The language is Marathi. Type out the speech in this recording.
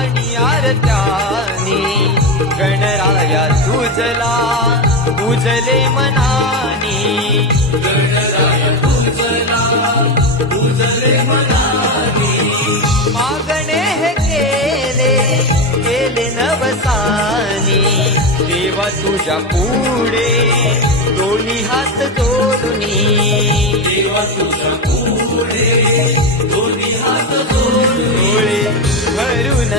आणि आरत्यानी गणराया तुझला पूजले मनानी गणराया तुझला पूजले मनानी मागणे हे केले नवसानी देवा तुझ्या पुढे दोन्ही हात जोडुनी देवा तुझ्या पुढे दोन्ही हात जोडून भरून